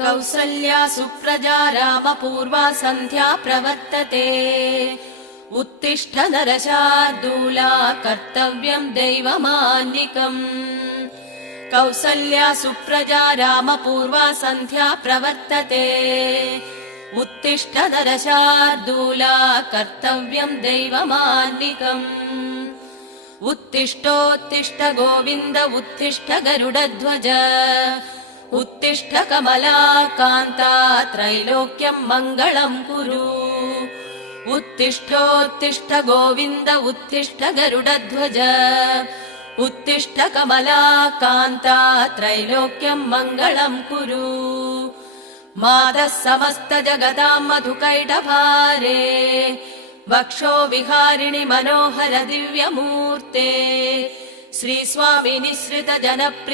कौसल्या सुप्रजा रामपूर्वा सन्ध्या प्रवर्तते उत्तिष्ठ नरशार्दूला कर्तव्यम् दैवमान्निकम् कौसल्या सुप्रजा रामपूर्वा सन्ध्या प्रवर्तते उत्तिष्ठ नरशार्दूला कर्तव्यम् दैवमान्निकम् उत्तिष्ठोत्तिष्ठ गोविन्द उत्तिष्ठ गरुडध्वज उत्तिष्ठ कमलाकान्ता त्रैलोक्यम् मङ्गलम् कुरु उत्तिष्ठोत्तिष्ठ गोविन्द उत्तिष्ठ गरुडध्वज उत्तिष्ठ कमलाकान्ता त्रैलोक्यम् मङ्गलम् कुरु मातः समस्त जगताम् मधुकैटभारे वक्षो विहारिणि मनोहर दिव्यमूर्ते श्रीस्वामि निःसृत जनप्रिय